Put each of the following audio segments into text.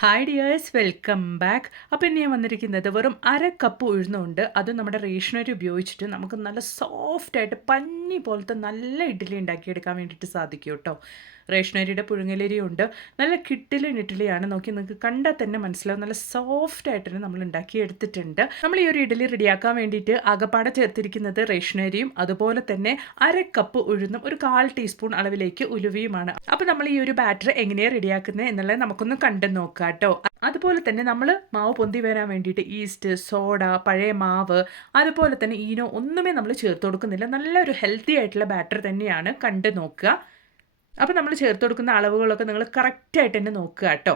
Hi dears welcome back അപ്പോൾ ഇനി ഞാൻ വന്നിരിക്കുന്നത് വെറും അര കപ്പ് ഉഴുന്നുണ്ട്. അത് നമ്മുടെ റേഷനറി ഉപയോഗിച്ചിട്ട് നമുക്ക് നല്ല സോഫ്റ്റായിട്ട് പഞ്ഞി പോലത്തെ നല്ല ഇഡ്ഡലി ഉണ്ടാക്കിയെടുക്കാൻ വേണ്ടിയിട്ട് സാധിക്കും കേട്ടോ. റേഷനരിയുടെ പുഴുങ്ങലരി ഉണ്ട് നല്ല കിട്ടിലും ഇഡ്ഡലിയാണ്. നോക്കി നിങ്ങൾക്ക് കണ്ടാൽ തന്നെ മനസ്സിലാവും. നല്ല സോഫ്റ്റ് ആയിട്ട് തന്നെ നമ്മൾ ഉണ്ടാക്കി എടുത്തിട്ടുണ്ട് നമ്മൾ ഈ ഒരു ഇഡ്ഡലി റെഡിയാക്കാൻ വേണ്ടിയിട്ട് അകപ്പാടെ ചേർത്തിരിക്കുന്നത് റേഷനരിയും അതുപോലെ തന്നെ അര കപ്പ് ഉഴുന്നും ഒരു കാൽ ടീസ്പൂൺ അളവിലേക്ക് ഉലുവയുമാണ്. അപ്പോൾ നമ്മൾ ഈ ഒരു ബാറ്റർ എങ്ങനെയാണ് റെഡിയാക്കുന്നത് എന്നുള്ളത് നമുക്കൊന്ന് കണ്ടു നോക്കാം കേട്ടോ. അതുപോലെ തന്നെ നമ്മൾ മാവ് പൊന്തി വരാൻ വേണ്ടിയിട്ട് ഈസ്റ്റ് സോഡ പഴയ മാവ് അതുപോലെ തന്നെ ഈനോ ഒന്നുമേ നമ്മൾ ചേർത്ത് കൊടുക്കുന്നില്ല. നല്ലൊരു ഹെൽത്തി ആയിട്ടുള്ള ബാറ്റർ തന്നെയാണ് കണ്ടു നോക്കുക. അപ്പോൾ നമ്മൾ ചേർത്ത് കൊടുക്കുന്ന അളവുകളൊക്കെ നിങ്ങൾ കറക്റ്റായിട്ട് തന്നെ നോക്കുക കേട്ടോ.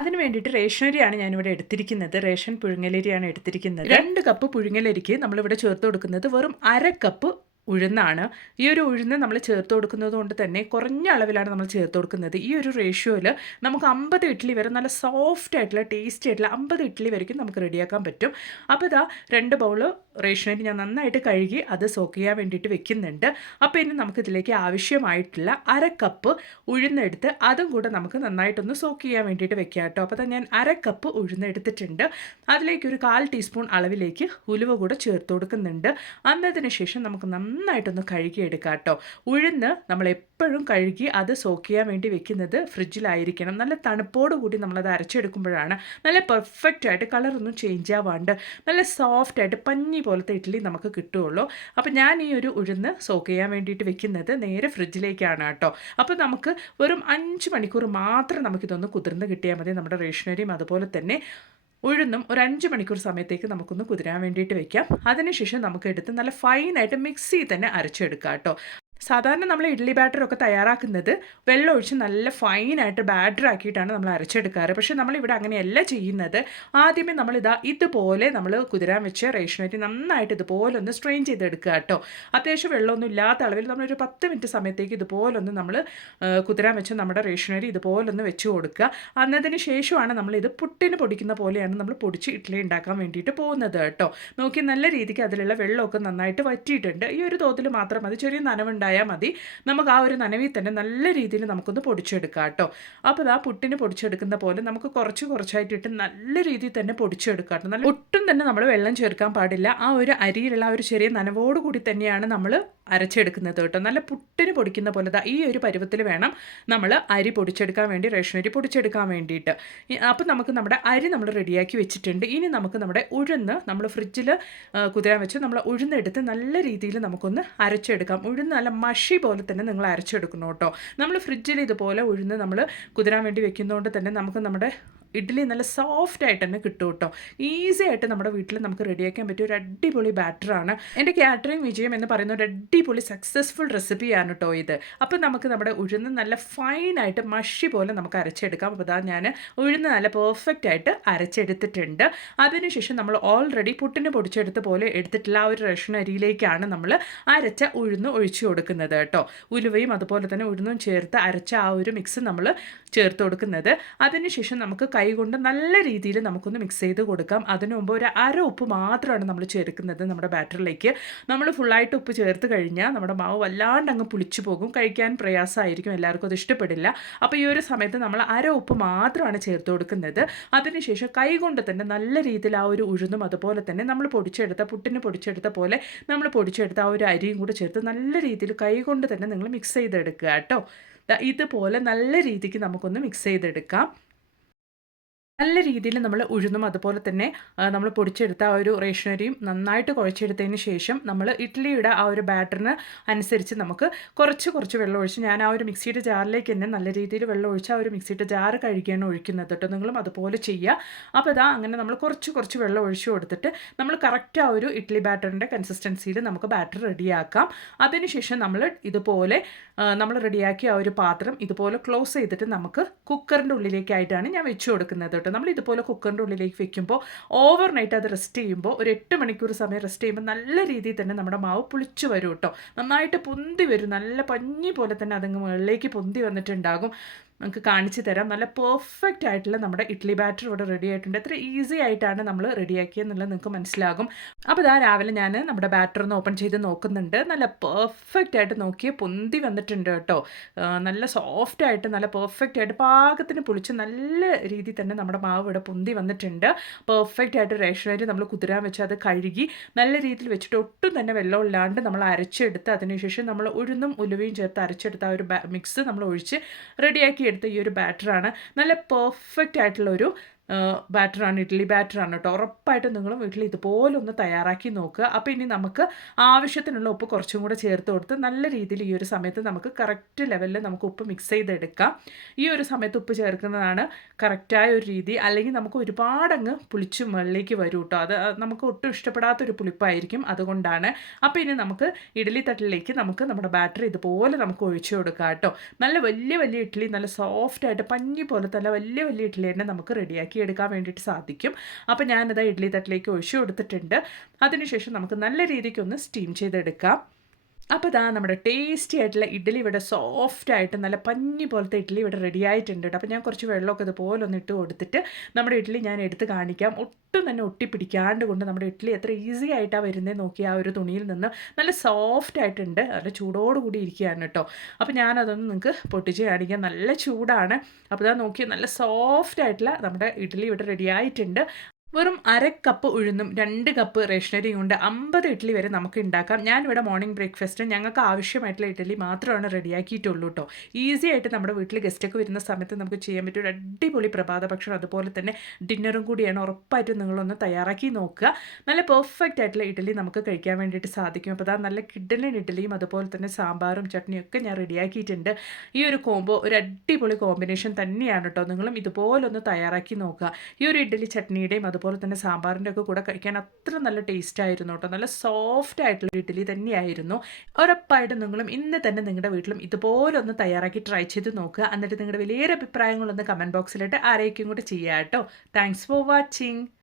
അതിന് വേണ്ടിയിട്ട് റേഷനരിയാണ് ഞാനിവിടെ എടുത്തിരിക്കുന്നത്. റേഷൻ പുഴുങ്ങലരിയാണ് എടുത്തിരിക്കുന്നത്. രണ്ട് കപ്പ് പുഴുങ്ങലരിക്ക് നമ്മളിവിടെ ചേർത്ത് കൊടുക്കുന്നത് വെറും അര കപ്പ് ഉഴുന്നാണ്. ഈ ഒരു ഉഴുന്ന് നമ്മൾ ചേർത്ത് കൊടുക്കുന്നത് കൊണ്ട് തന്നെ കുറഞ്ഞ അളവിലാണ് നമ്മൾ ചേർത്ത് കൊടുക്കുന്നത്. ഈ ഒരു റേഷ്യോയിൽ നമുക്ക് അമ്പത് ഇഡ്ഡലി വരെ നല്ല സോഫ്റ്റ് ആയിട്ടുള്ള ടേസ്റ്റി ആയിട്ടുള്ള അമ്പത് ഇഡ്ഡലി വരയ്ക്കും നമുക്ക് റെഡിയാക്കാൻ പറ്റും. അപ്പോൾ ഇതാ രണ്ട് ബൗൾ റേഷനരി ഞാൻ നന്നായിട്ട് കഴുകി അത് സോക്ക് ചെയ്യാൻ വേണ്ടിയിട്ട് വെക്കുന്നുണ്ട്. അപ്പോൾ ഇനി നമുക്കിതിലേക്ക് ആവശ്യമായിട്ടുള്ള അര കപ്പ് ഉഴുന്നെടുത്ത് അതും കൂടെ നമുക്ക് നന്നായിട്ടൊന്ന് സോക്ക് ചെയ്യാൻ വേണ്ടിയിട്ട് വെക്കാം കേട്ടോ. അപ്പോൾ ഞാൻ അര കപ്പ് ഉഴുന്നെടുത്തിട്ടുണ്ട് അതിലേക്ക് ഒരു കാൽ ടീസ്പൂൺ അളവിലേക്ക് ഉലുവ കൂടെ ചേർത്ത് കൊടുക്കുന്നുണ്ട്. അന്നതിന് ശേഷം നമുക്ക് നന്നായി നന്നായിട്ടൊന്ന് കഴുകിയെടുക്കുക കേട്ടോ ഉഴുന്ന് നമ്മൾ എപ്പോഴും കഴുകി അത് സോക്ക് ചെയ്യാൻ വേണ്ടി വെക്കുന്നത് ഫ്രിഡ്ജിലായിരിക്കണം. നല്ല തണുപ്പോട് കൂടി നമ്മളത് അരച്ചെടുക്കുമ്പോഴാണ് നല്ല പെർഫെക്റ്റ് ആയിട്ട് കളറൊന്നും ചേഞ്ച് ആവാണ്ട് നല്ല സോഫ്റ്റ് ആയിട്ട് പഞ്ഞി പോലത്തെ ഇഡ്ഡലി നമുക്ക് കിട്ടുകയുള്ളൂ. അപ്പോൾ ഞാൻ ഈ ഒരു ഉഴുന്ന് സോക്ക് ചെയ്യാൻ വേണ്ടിയിട്ട് വെക്കുന്നത് നേരെ ഫ്രിഡ്ജിലേക്കാണ് കേട്ടോ. അപ്പോൾ നമുക്ക് വെറും അഞ്ച് മണിക്കൂർ മാത്രം നമുക്കിതൊന്ന് കുതിർന്ന് കിട്ടിയാൽ മതി നമ്മുടെ റേഷനറിയും അതുപോലെ തന്നെ. ഉഴുന്നും ഒരു അഞ്ച് മണിക്കൂർ സമയത്തേക്ക് നമുക്കൊന്ന് കുതിരാൻ വേണ്ടിയിട്ട് വെക്കാം. അതിനുശേഷം നമുക്ക് എടുത്ത് നല്ല ഫൈനായിട്ട് മിക്സി തന്നെ അരച്ചെടുക്കാം കേട്ടോ. സാധാരണ നമ്മൾ ഇഡ്ഡലി ബാറ്ററൊക്കെ തയ്യാറാക്കുന്നത് വെള്ളം ഒഴിച്ച് നല്ല ഫൈനായിട്ട് ബാറ്റർ ആക്കിയിട്ടാണ് നമ്മൾ അരച്ചെടുക്കാറ്. പക്ഷേ നമ്മളിവിടെ അങ്ങനെയല്ല ചെയ്യുന്നത്. ആദ്യമേ നമ്മളിതാ ഇതുപോലെ നമ്മൾ കുതിരാൻ വെച്ച് റേഷൻ വെറ്റി നന്നായിട്ട് ഇതുപോലെ ഒന്ന് സ്ട്രെയിൻ ചെയ്തെടുക്കുക കേട്ടോ. അത്യാവശ്യം വെള്ളമൊന്നും ഇല്ലാത്ത അളവിൽ നമ്മളൊരു പത്ത് മിനിറ്റ് സമയത്തേക്ക് ഇതുപോലൊന്ന് നമ്മൾ കുതിരാൻ വെച്ച് നമ്മുടെ റേഷൻ വരി ഇതുപോലൊന്ന് വെച്ച് കൊടുക്കുക. അന്നതിന് ശേഷമാണ് നമ്മളിത് പുട്ടിന് പൊടിക്കുന്ന പോലെയാണ് നമ്മൾ പൊടിച്ച് ഇഡ്ഡലി ഉണ്ടാക്കാൻ വേണ്ടിയിട്ട് പോകുന്നത് കേട്ടോ. നോക്കി നല്ല രീതിക്ക് അതിലുള്ള വെള്ളമൊക്കെ നന്നായിട്ട് വറ്റിയിട്ടുണ്ട്. ഈ ഒരു തോതിൽ മാത്രം അത് ചെറിയ നനവുണ്ടായി ഉണ്ടായാൽ മതി. നമുക്ക് ആ ഒരു നനവിൽ തന്നെ നല്ല രീതിയിൽ നമുക്കൊന്ന് പൊടിച്ചെടുക്കാം കേട്ടോ. അപ്പോൾ ആ പുട്ടിന് പൊടിച്ചെടുക്കുന്ന പോലെ നമുക്ക് കുറച്ച് കുറച്ചായിട്ടിട്ട് നല്ല രീതിയിൽ തന്നെ പൊടിച്ചെടുക്കാം കേട്ടോ. നല്ല ഒട്ടും തന്നെ നമ്മൾ വെള്ളം ചേർക്കാൻ പാടില്ല. ആ ഒരു അരിയിലുള്ള ആ ഒരു ചെറിയ നനവോട് കൂടി തന്നെയാണ് നമ്മൾ അരച്ചെടുക്കുന്നത് കേട്ടോ. നല്ല പുട്ടിന് പൊടിക്കുന്ന പോലെ ഈ ഒരു പരുവത്തിൽ വേണം നമ്മൾ അരി പൊടിച്ചെടുക്കാൻ വേണ്ടി റേഷൻ അരി പൊടിച്ചെടുക്കാൻ വേണ്ടിയിട്ട്. അപ്പോൾ നമുക്ക് നമ്മുടെ അരി നമ്മൾ റെഡിയാക്കി വെച്ചിട്ടുണ്ട്. ഇനി നമുക്ക് നമ്മുടെ ഉഴുന്ന് നമ്മൾ ഫ്രിഡ്ജിൽ കുതിരാൻ വെച്ച് നമ്മൾ ഉഴുന്നെടുത്ത് നല്ല രീതിയിൽ നമുക്കൊന്ന് അരച്ചെടുക്കാം. ഉഴുന്ന് നല്ല മഷി പോലെ തന്നെ നിങ്ങൾ അരച്ചെടുക്കണം കേട്ടോ. നമ്മൾ ഫ്രിഡ്ജിൽ ഇതുപോലെ ഉഴുന്ന് നമ്മൾ കുതിരാൻ വേണ്ടി വെക്കുന്നതുകൊണ്ട് തന്നെ നമുക്ക് നമ്മുടെ ഇഡ്ഡലി നല്ല സോഫ്റ്റ് ആയിട്ട് തന്നെ കിട്ടും കേട്ടോ. ഈസി ആയിട്ട് നമ്മുടെ വീട്ടിൽ നമുക്ക് റെഡിയാക്കാൻ പറ്റിയ ഒരു അടിപൊളി ബാറ്ററാണ് എന്റെ കാറ്ററിംഗ് വിജയം എന്ന് പറയുന്ന ഒരു അടിപൊളി സക്സസ്ഫുൾ റെസിപ്പിയാണ് കേട്ടോ ഇത്. അപ്പോൾ നമുക്ക് നമ്മുടെ ഉഴുന്ന് നല്ല ഫൈനായിട്ട് മഷി പോലെ നമുക്ക് അരച്ചെടുക്കാം. അപ്പോൾ അതാ ഞാൻ ഉഴുന്ന് നല്ല പെർഫെക്റ്റ് ആയിട്ട് അരച്ചെടുത്തിട്ടുണ്ട്. അതിനുശേഷം നമ്മൾ ഓൾറെഡി പുട്ടിന് പൊടിച്ചെടുത്ത പോലെ എടുത്തിട്ടുള്ള ആ ഒരു റേഷൻ അരിയിലേക്കാണ് നമ്മൾ അരച്ച ഉഴുന്ന് ഒഴിച്ചു കൊടുക്കുന്നത് കേട്ടോ. ഉലുവയും അതുപോലെ തന്നെ ഉഴുന്നും ചേർത്ത് അരച്ച ആ ഒരു മിക്സ് നമ്മൾ ചേർത്ത് കൊടുക്കുന്നത്. അതിനുശേഷം നമുക്ക് കൈകൊണ്ട് നല്ല രീതിയിൽ നമുക്കൊന്ന് മിക്സ് ചെയ്ത് കൊടുക്കാം. അതിനു മുമ്പ് ഒരു അര ഉപ്പ് മാത്രമാണ് നമ്മൾ ചേർക്കുന്നത് നമ്മുടെ ബാറ്ററിലേക്ക് നമ്മൾ ഫുള്ളായിട്ട് ഉപ്പ് ചേർത്ത് കഴിഞ്ഞാൽ നമ്മുടെ മാവ് വല്ലാണ്ട് അങ്ങ് പുളിച്ചു പോകും. കഴിക്കാൻ പ്രയാസമായിരിക്കും. എല്ലാവർക്കും അത് ഇഷ്ടപ്പെടില്ല. അപ്പോൾ ഈ ഒരു സമയത്ത് നമ്മൾ അര ഉപ്പ് മാത്രമാണ് ചേർത്ത് കൊടുക്കുന്നത്. അതിനുശേഷം കൈ കൊണ്ട് തന്നെ നല്ല രീതിയിൽ ആ ഒരു ഉഴുന്നും അതുപോലെ തന്നെ നമ്മൾ പൊടിച്ചെടുത്ത പുട്ടിന് പൊടിച്ചെടുത്ത പോലെ നമ്മൾ പൊടിച്ചെടുത്ത ആ ഒരു അരിയും കൂടെ ചേർത്ത് നല്ല രീതിയിൽ കൈ കൊണ്ട് തന്നെ നിങ്ങൾ മിക്സ് ചെയ്തെടുക്കുക കേട്ടോ. ഇതുപോലെ നല്ല രീതിക്ക് നമുക്കൊന്ന് മിക്സ് ചെയ്തെടുക്കാം. നല്ല രീതിയിൽ നമ്മൾ ഉഴുന്നും അതുപോലെ തന്നെ നമ്മൾ പൊടിച്ചെടുത്ത ആ ഒരു റേഷനരിയും നന്നായിട്ട് കുഴച്ചെടുത്തതിന് ശേഷം നമ്മൾ ഇഡ്ഡലിയുടെ ആ ഒരു ബാറ്ററിന് അനുസരിച്ച് നമുക്ക് കുറച്ച് കുറച്ച് വെള്ളം ഒഴിച്ച് ഞാൻ ആ ഒരു മിക്സിയുടെ ജാറിലേക്ക് തന്നെ നല്ല രീതിയിൽ വെള്ളം ഒഴിച്ച് ആ ഒരു മിക്സിയുടെ ജാറ് കഴുകിയാണ് ഒഴിക്കുന്നത് കേട്ടോ. നിങ്ങളും അതുപോലെ ചെയ്യുക. അപ്പോൾ ഇതാ അങ്ങനെ നമ്മൾ കുറച്ച് കുറച്ച് വെള്ളം ഒഴിച്ച് കൊടുത്തിട്ട് നമ്മൾ കറക്റ്റ് ആ ഒരു ഇഡ്ഡലി ബാറ്ററിന്റെ കൺസിസ്റ്റൻസിയിൽ നമുക്ക് ബാറ്റർ റെഡിയാക്കാം. അതിനുശേഷം നമ്മൾ ഇതുപോലെ നമ്മൾ റെഡിയാക്കിയ ആ ഒരു പാത്രം ഇതുപോലെ ക്ലോസ് ചെയ്തിട്ട് നമുക്ക് കുക്കറിന്റെ ഉള്ളിലേക്കായിട്ടാണ് ഞാൻ വെച്ച് കൊടുക്കുന്നത് കേട്ടോ. നമ്മൾ ഇതുപോലെ കുക്കറിന്റെ ഉള്ളിലേക്ക് വെക്കുമ്പോൾ ഓവർ നൈറ്റ് അത് റെസ്റ്റ് ചെയ്യുമ്പോൾ ഒരു എട്ട് മണിക്കൂർ സമയം റെസ്റ്റ് ചെയ്യുമ്പോൾ നല്ല രീതിയിൽ തന്നെ നമ്മുടെ മാവ് പുളിച്ച് വരും കേട്ടോ. നന്നായിട്ട് പൊന്തി വരും. നല്ല പഞ്ഞി പോലെ തന്നെ അതങ്ങ് മുകളിലേക്ക് പൊന്തി വന്നിട്ടുണ്ടാകും. നമുക്ക് കാണിച്ചു തരാം. നല്ല പെർഫെക്റ്റ് ആയിട്ടുള്ള നമ്മുടെ ഇഡ്ഡലി ബാറ്റർ ഇവിടെ റെഡി ആയിട്ടുണ്ട്. എത്ര ഈസി ആയിട്ടാണ് നമ്മൾ റെഡിയാക്കിയെന്നുള്ളത് നിങ്ങൾക്ക് മനസ്സിലാകും. അപ്പോൾ ഇതാ രാവിലെ ഞാൻ നമ്മുടെ ബാറ്റർ ഒന്ന് ഓപ്പൺ ചെയ്ത് നോക്കുന്നുണ്ട്. നല്ല പെർഫെക്റ്റ് ആയിട്ട് നോക്കിയ പൊന്തി വന്നിട്ടുണ്ട് കേട്ടോ. നല്ല സോഫ്റ്റ് ആയിട്ട് നല്ല പെർഫെക്റ്റ് ആയിട്ട് പാകത്തിന് പൊളിച്ച് നല്ല രീതിയിൽ തന്നെ നമ്മുടെ മാവ് ഇവിടെ പൊന്തി വന്നിട്ടുണ്ട്. പെർഫെക്റ്റ് ആയിട്ട് റേഷൻ അരി നമ്മൾ കുതിരാൻ വെച്ച് അത് കഴുകി നല്ല രീതിയിൽ വെച്ചിട്ട് ഒട്ടും തന്നെ വെള്ളം ഇല്ലാണ്ട് നമ്മൾ അരച്ചെടുത്ത് അതിനുശേഷം നമ്മൾ ഉഴുന്നും ഉലുവയും ചേർത്ത് അരച്ചെടുത്ത ആ ഒരു മിക്സ് നമ്മൾ ഒഴിച്ച് റെഡിയാക്കി എടുത്ത ഈ ഒരു ബാറ്ററാണ് നല്ല പെർഫെക്റ്റ് ആയിട്ടുള്ള ഒരു ബാറ്ററാണ് ഇഡ്ഡലി ബാറ്ററാണ് കേട്ടോ ഉറപ്പായിട്ടും നിങ്ങൾ വീട്ടിൽ ഇതുപോലെ ഒന്ന് തയ്യാറാക്കി നോക്കുക. അപ്പോൾ ഇനി നമുക്ക് ആവശ്യത്തിനുള്ള ഉപ്പ് കുറച്ചും കൂടെ ചേർത്ത് കൊടുത്ത് നല്ല രീതിയിൽ ഈ ഒരു സമയത്ത് നമുക്ക് കറക്റ്റ് ലെവലിൽ നമുക്ക് ഉപ്പ് മിക്സ് ചെയ്തെടുക്കാം. ഈ ഒരു സമയത്ത് ഉപ്പ് ചേർക്കുന്നതാണ് കറക്റ്റായ ഒരു രീതി. അല്ലെങ്കിൽ നമുക്ക് ഒരുപാടങ്ങ് പുളിച്ച് മുകളിലേക്ക് വരും കേട്ടോ അത് നമുക്ക് ഒട്ടും ഇഷ്ടപ്പെടാത്തൊരു പുളിപ്പായിരിക്കും അതുകൊണ്ടാണ്. അപ്പോൾ ഇനി നമുക്ക് ഇഡ്ഡലി തട്ടിലേക്ക് നമുക്ക് നമ്മുടെ ബാറ്ററി ഇതുപോലെ നമുക്ക് ഒഴിച്ചു കൊടുക്കാം കേട്ടോ നല്ല വലിയ വലിയ ഇഡ്ഡലി നല്ല സോഫ്റ്റായിട്ട് പഞ്ഞി പോലെ തന്നെ വലിയ വലിയ ഇഡ്ഡലി തന്നെ നമുക്ക് റെഡിയാക്കി എടുക്കാൻ വേണ്ടിയിട്ട് സാധിക്കും. അപ്പോൾ ഞാനത് ഇഡ്ഡലി തട്ടിലേക്ക് ഒഴിച്ചു കൊടുത്തിട്ടുണ്ട്. അതിനുശേഷം നമുക്ക് നല്ല രീതിക്കൊന്ന് സ്റ്റീം ചെയ്തെടുക്കാം. അപ്പോൾ ഇതാ നമ്മുടെ ടേസ്റ്റി ആയിട്ടുള്ള ഇഡ്ഡലി ഇവിടെ സോഫ്റ്റ് ആയിട്ട് നല്ല പഞ്ഞി പോലത്തെ ഇഡ്ഡലി ഇവിടെ റെഡി ആയിട്ടുണ്ട് അപ്പോൾ ഞാൻ കുറച്ച് വെള്ളമൊക്കെ ഇതുപോലെ ഒന്ന് ഇട്ട് കൊടുത്തിട്ട് നമ്മുടെ ഇഡ്ഡലി ഞാൻ എടുത്ത് കാണിക്കാം. ഒട്ടും തന്നെ ഒട്ടിപ്പിടിക്കാണ്ട് കൊണ്ട് നമ്മുടെ ഇഡ്ഡലി എത്ര ഈസി ആയിട്ടാണ് വരുന്നത് നോക്കി ആ ഒരു തുണിയിൽ നിന്ന് നല്ല സോഫ്റ്റ് ആയിട്ടുണ്ട്. നല്ല ചൂടോടുകൂടി ഇരിക്കുകയാണ് കേട്ടോ. അപ്പോൾ ഞാനതൊന്ന് നിങ്ങൾക്ക് പൊട്ടിച്ച് കാണിക്കാം. നല്ല ചൂടാണ്. അപ്പോൾ ഇതാ നോക്കി നല്ല സോഫ്റ്റ് ആയിട്ടുള്ള നമ്മുടെ ഇഡ്ഡലി ഇവിടെ റെഡി ആയിട്ടുണ്ട്. വെറും അര കപ്പ് ഉഴുന്നും രണ്ട് കപ്പ് റേഷനറി കൊണ്ട് അമ്പത് ഇഡ്ഡലി വരെ നമുക്ക് ഉണ്ടാക്കാം ഞാനിവിടെ മോർണിംഗ് ബ്രേക്ക്ഫാസ്റ്റ് ഞങ്ങൾക്ക് ആവശ്യമായിട്ടുള്ള ഇഡ്ഡലി മാത്രമാണ് റെഡിയാക്കിയിട്ടുള്ളൂ കേട്ടോ ഈസി ആയിട്ട് നമ്മുടെ വീട്ടിൽ ഗസ്റ്റൊക്കെ വരുന്ന സമയത്ത് നമുക്ക് ചെയ്യാൻ പറ്റിയ ഒരു അടിപൊളി പ്രഭാത ഭക്ഷണം അതുപോലെ തന്നെ ഡിന്നറും കൂടിയാണ് ഉറപ്പായിട്ടും നിങ്ങളൊന്ന് തയ്യാറാക്കി നോക്കുക. നല്ല പെർഫെക്റ്റ് ആയിട്ടുള്ള ഇഡ്ഡലി നമുക്ക് കഴിക്കാൻ വേണ്ടിയിട്ട് സാധിക്കും. അപ്പോൾ അതാ നല്ല കിഡ്ഡലിൻ ഇഡ്ഡലിയും അതുപോലെ തന്നെ സാമ്പാറും ചട്നിയും ഒക്കെ ഞാൻ റെഡിയാക്കിയിട്ടുണ്ട്. ഈ ഒരു കോംബോ ഒരു അടിപൊളി കോമ്പിനേഷൻ തന്നെയാണ് കേട്ടോ നിങ്ങളും ഇതുപോലൊന്ന് തയ്യാറാക്കി നോക്കുക. ഈ ഒരു ഇഡ്ഡലി ചട്നിയുടെയും അതുപോലെ തന്നെ സാമ്പാറിന്റെ ഒക്കെ കൂടെ കഴിക്കാൻ അത്ര നല്ല ടേസ്റ്റ് ആയിരുന്നു കേട്ടോ. നല്ല സോഫ്റ്റ് ആയിട്ടുള്ള ഇഡ്ഡലി തന്നെയായിരുന്നു. ഉറപ്പായിട്ടും നിങ്ങളും ഇന്ന് തന്നെ നിങ്ങളുടെ വീട്ടിലും ഇതുപോലെ ഒന്ന് തയ്യാറാക്കി ട്രൈ ചെയ്ത് നോക്കുക. എന്നിട്ട് നിങ്ങളുടെ വലിയൊരു അഭിപ്രായങ്ങളൊന്ന് കമന്റ് ബോക്സിലിട്ട് ആരെയൊക്കെയും കൂടെ ചെയ്യാം കേട്ടോ. Thanks for watching